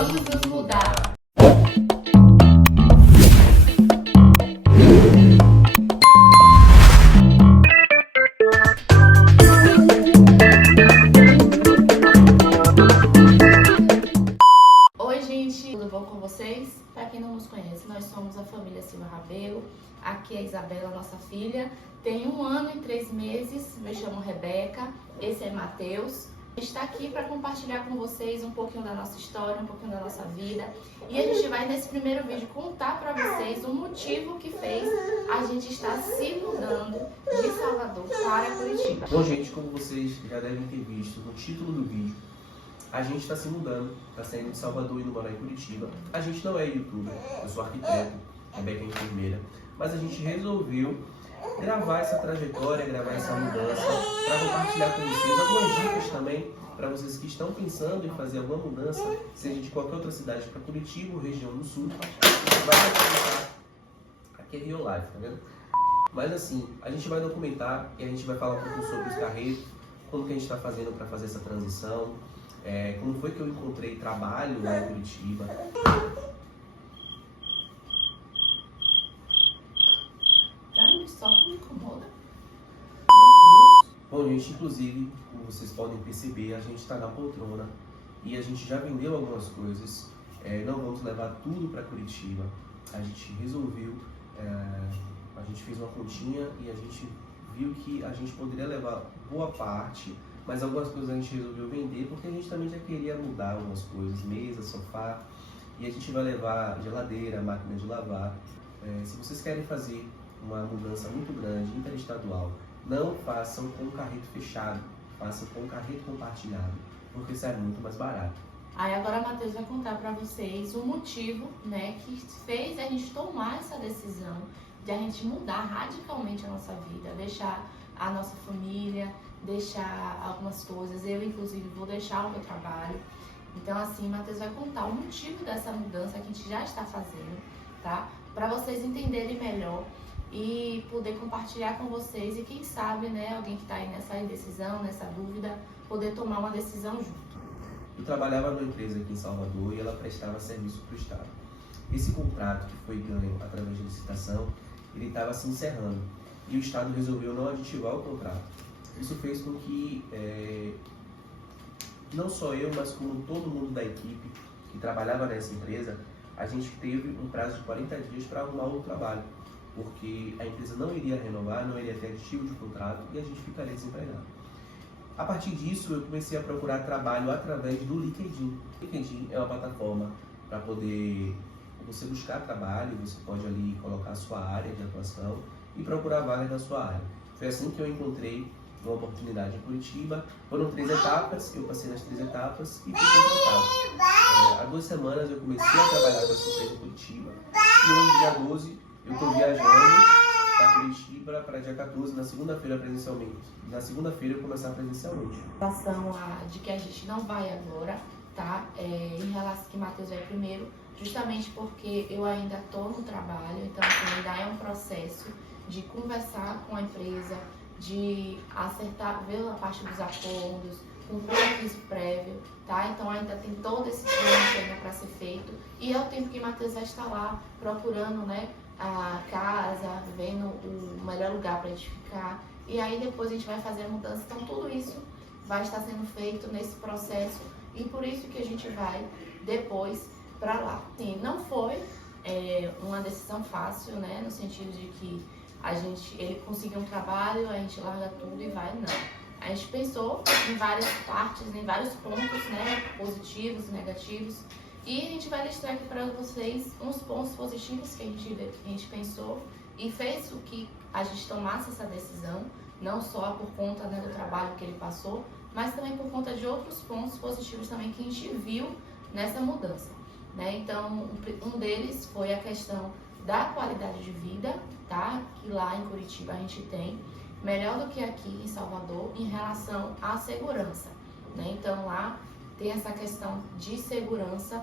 Vamos nos mudar! Oi gente, tudo bom com vocês? Para quem não nos conhece, nós somos a família Silva Rabelo. Aqui é a Isabela, nossa filha. Tem 1 ano e 3 meses, me chamo Rebeca, esse é Matheus. A gente está aqui para compartilhar com vocês um pouquinho da nossa história, um pouquinho da nossa vida. E a gente vai nesse primeiro vídeo contar para vocês o motivo que fez a gente estar se mudando de Salvador para Curitiba. Bom gente, como vocês já devem ter visto no título do vídeo, a gente está se mudando, está saindo de Salvador e indo morar em Curitiba. A gente não é youtuber, eu sou arquiteto, Rebeca é enfermeira, mas a gente resolveu gravar essa trajetória, gravar essa mudança, para compartilhar com vocês algumas dicas também, para vocês que estão pensando em fazer alguma mudança, seja de qualquer outra cidade para Curitiba ou região do sul. Vai documentar, aqui é Real Life, tá vendo? Mas assim, a gente vai documentar e a gente vai falar um pouco sobre os carretos, como que a gente está fazendo para fazer essa transição, como foi que eu encontrei trabalho lá em Curitiba. Só me incomoda. Bom, gente, inclusive, como vocês podem perceber, a gente está na poltrona e a gente já vendeu algumas coisas. Não vamos levar tudo para Curitiba. A gente resolveu, a gente fez uma continha e a gente viu que a gente poderia levar boa parte, mas algumas coisas a gente resolveu vender porque a gente também já queria mudar algumas coisas, mesa, sofá, e a gente vai levar geladeira, máquina de lavar. Se vocês querem fazer uma mudança muito grande, interestadual, não façam com um carreto fechado, façam com um carreto compartilhado, porque sai muito mais barato. Aí agora a Matheus vai contar para vocês o motivo, que fez a gente tomar essa decisão de a gente mudar radicalmente a nossa vida, deixar a nossa família, deixar algumas coisas. Eu, inclusive, vou deixar o meu trabalho. Então, assim, Matheus vai contar o motivo dessa mudança que a gente já está fazendo, tá? Para vocês entenderem melhor e poder compartilhar com vocês e quem sabe, alguém que está aí nessa indecisão, nessa dúvida, poder tomar uma decisão junto. Eu trabalhava numa empresa aqui em Salvador e ela prestava serviço para o Estado. Esse contrato que foi ganho através de licitação, ele estava se encerrando e o Estado resolveu não aditivar o contrato. Isso fez com que, não só eu, mas como todo mundo da equipe que trabalhava nessa empresa, a gente teve um prazo de 40 dias para arrumar outro trabalho, porque a empresa não iria renovar, não iria ter aditivo de contrato e a gente ficaria desempregado. A partir disso, eu comecei a procurar trabalho através do LinkedIn. O LinkedIn é uma plataforma para poder você buscar trabalho, você pode ali colocar a sua área de atuação e procurar vagas na sua área. Foi assim que eu encontrei uma oportunidade em Curitiba. Foram 3 etapas, eu passei nas 3 etapas e fui contratado. Há 2 semanas eu comecei a trabalhar com essa empresa em Curitiba e hoje, dia 12, eu estou viajando para Curitiba para dia 14, na segunda-feira presencialmente. Na segunda-feira eu começar presencialmente. Em relação de que a gente não vai agora, tá? Em relação que Matheus vai primeiro, justamente porque eu ainda estou no trabalho, então assim, ainda é um processo de conversar com a empresa, de acertar, ver a parte dos acordos, cumprir o aviso prévio, tá? Então ainda tem todo esse tempo ainda para ser feito e é o tempo que Matheus vai estar lá procurando, a casa, vendo o melhor lugar para a gente ficar. E aí depois a gente vai fazer a mudança. Então tudo isso vai estar sendo feito nesse processo e por isso que a gente vai depois para lá. Sim, não foi uma decisão fácil, no sentido de que ele conseguiu um trabalho, a gente larga tudo e vai, não. A gente pensou em várias partes, em vários pontos, positivos e negativos. E a gente vai listar aqui para vocês uns pontos positivos que a gente pensou e fez o que a gente tomasse essa decisão, não só por conta do trabalho que ele passou, mas também por conta de outros pontos positivos também que a gente viu nessa mudança. Então, um deles foi a questão da qualidade de vida, tá? Que lá em Curitiba a gente tem, melhor do que aqui em Salvador, em relação à segurança. Então, lá tem essa questão de segurança.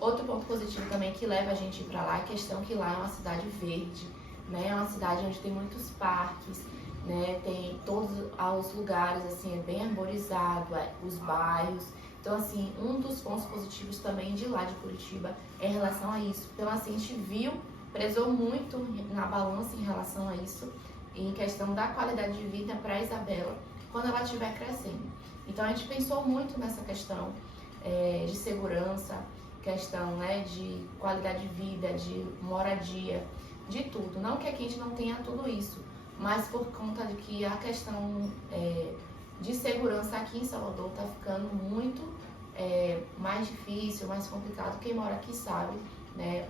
Outro ponto positivo também que leva a gente para lá é a questão que lá é uma cidade verde, É uma cidade onde tem muitos parques, Tem todos os lugares, assim, é bem arborizado, os bairros. Então, assim, um dos pontos positivos também de lá de Curitiba é em relação a isso. Então, assim, a gente viu, prezou muito na balança em relação a isso, em questão da qualidade de vida para a Isabela, quando ela estiver crescendo. Então, a gente pensou muito nessa questão de segurança, questão, né, de qualidade de vida, de moradia, de tudo. Não que aqui a gente não tenha tudo isso, mas por conta de que a questão de segurança aqui em Salvador está ficando muito mais difícil, mais complicado. Quem mora aqui sabe, né,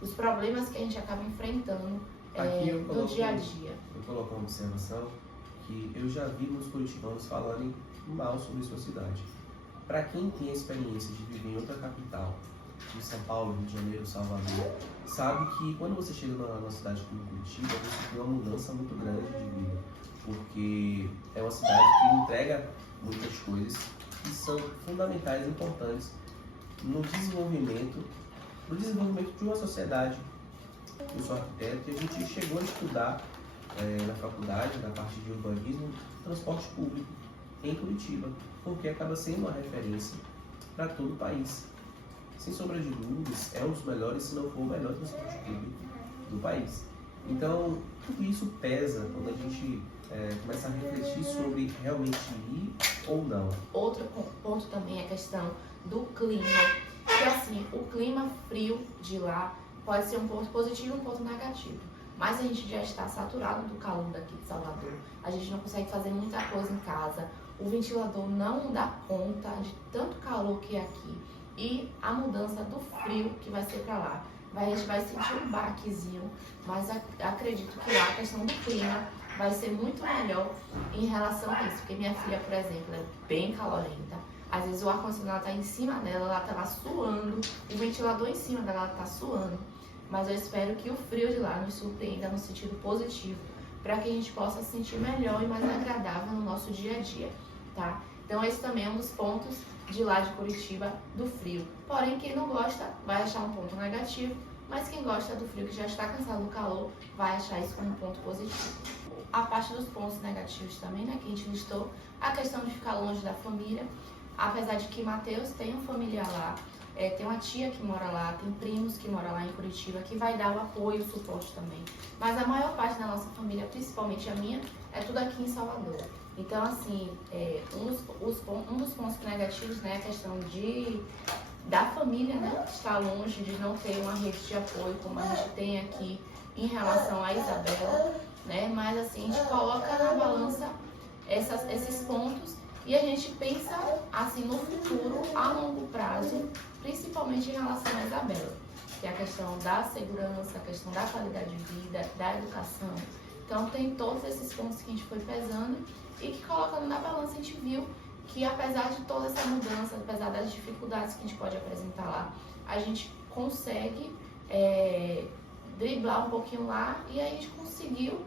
os problemas que a gente acaba enfrentando no dia a dia. Eu coloco uma observação que eu já vi muitos curitibanos falarem mal sobre sua cidade. Para quem tem a experiência de viver em outra capital, de São Paulo, Rio de Janeiro, Salvador, sabe que quando você chega numa cidade como Curitiba, você tem uma mudança muito grande de vida, porque é uma cidade que entrega muitas coisas que são fundamentais e importantes no desenvolvimento de uma sociedade. Eu sou arquiteto e a gente chegou a estudar na faculdade, na parte de urbanismo, transporte público em Curitiba, porque acaba sendo uma referência para todo o país. Sem sombra de dúvidas, é um dos melhores, se não for o melhor transporte público do país. Então, tudo isso pesa quando a gente começa a refletir sobre realmente ir ou não. Outro ponto também é a questão do clima, que assim, o clima frio de lá pode ser um ponto positivo e um ponto negativo. Mas a gente já está saturado do calor daqui de Salvador. A gente não consegue fazer muita coisa em casa. O ventilador não dá conta de tanto calor que é aqui. E a mudança do frio que vai ser para lá. A gente vai sentir um baquezinho, mas acredito que lá a questão do clima vai ser muito melhor em relação a isso. Porque minha filha, por exemplo, é bem calorenta. Às vezes o ar-condicionado está em cima dela, ela está lá suando. O ventilador em cima dela, ela está suando. Mas eu espero que o frio de lá nos surpreenda no sentido positivo, para que a gente possa se sentir melhor e mais agradável no nosso dia a dia, tá? Então esse também é um dos pontos de lá de Curitiba, do frio. Porém, quem não gosta vai achar um ponto negativo, mas quem gosta do frio, que já está cansado do calor, vai achar isso como um ponto positivo. A parte dos pontos negativos também, né, que a gente listou, a questão de ficar longe da família, apesar de que Matheus tem um familiar lá, tem uma tia que mora lá, tem primos que moram lá em Curitiba, que vai dar o apoio, o suporte também. Mas a maior parte da nossa família, principalmente a minha, é tudo aqui em Salvador. Então, assim, um dos pontos negativos, né, é a questão da família, né, estar longe, de não ter uma rede de apoio como a gente tem aqui em relação à Isabela, né, mas assim, a gente coloca na balança esses pontos e a gente pensa, assim, no futuro, a longo prazo, principalmente em relação à Isabela, que é a questão da segurança, a questão da qualidade de vida, da educação. Então, tem todos esses pontos que a gente foi pesando e que, colocando na balança, a gente viu que, apesar de toda essa mudança, apesar das dificuldades que a gente pode apresentar lá, a gente consegue driblar um pouquinho lá e a gente conseguiu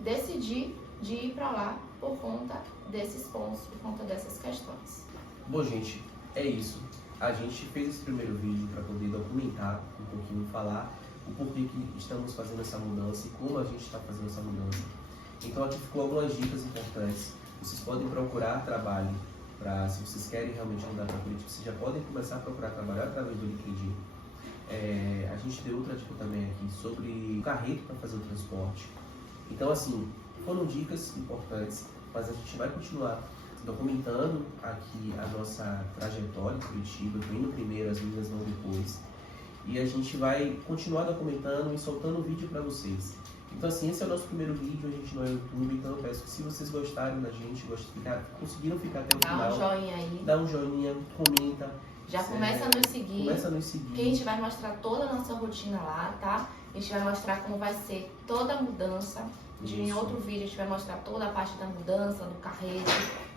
decidir de ir para lá por conta desses pontos, por conta dessas questões. Bom, gente, é isso. A gente fez esse primeiro vídeo para poder documentar um pouquinho, falar o porquê que estamos fazendo essa mudança e como a gente está fazendo essa mudança. Então aqui ficou algumas dicas importantes. Vocês podem procurar trabalho, se vocês querem realmente mudar para Curitiba, vocês já podem começar a procurar trabalho através do LinkedIn. A gente deu outra dica também aqui sobre carreto para fazer o transporte. Então assim, foram dicas importantes, mas a gente vai continuar documentando aqui a nossa trajetória em Curitiba. Eu tô indo primeiro, as meninas vão depois. E a gente vai continuar documentando e soltando vídeo para vocês. Então assim, esse é o nosso primeiro vídeo, a gente não é YouTube, então eu peço que se vocês gostarem da gente, conseguiram ficar até o final, dá um joinha aí, dá um joinha, comenta. Já começa a nos seguir. Começa a nos seguir. Que a gente vai mostrar toda a nossa rotina lá, tá? A gente vai mostrar como vai ser toda a mudança. Em outro vídeo a gente vai mostrar toda a parte da mudança, do carreto,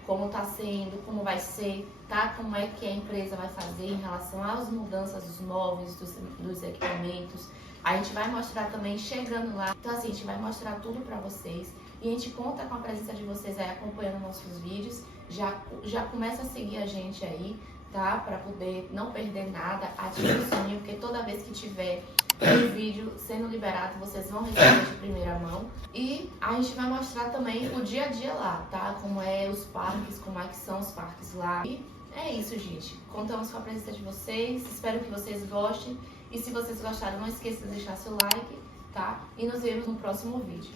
como tá sendo, como vai ser, tá? Como é que a empresa vai fazer em relação às mudanças dos móveis, dos equipamentos. A gente vai mostrar também chegando lá. Então assim, a gente vai mostrar tudo pra vocês. E a gente conta com a presença de vocês aí acompanhando nossos vídeos. Já começa a seguir a gente aí, tá? Pra poder não perder nada, ative o sininho, porque toda vez que tiver um vídeo sendo liberado, vocês vão receber de primeira mão. E a gente vai mostrar também o dia a dia lá, tá? Como é os parques, como é que são os parques lá. E É isso, gente. Contamos com a presença de vocês. Espero que vocês gostem. E se vocês gostaram, não esqueça de deixar seu like, tá? E nos vemos no próximo vídeo.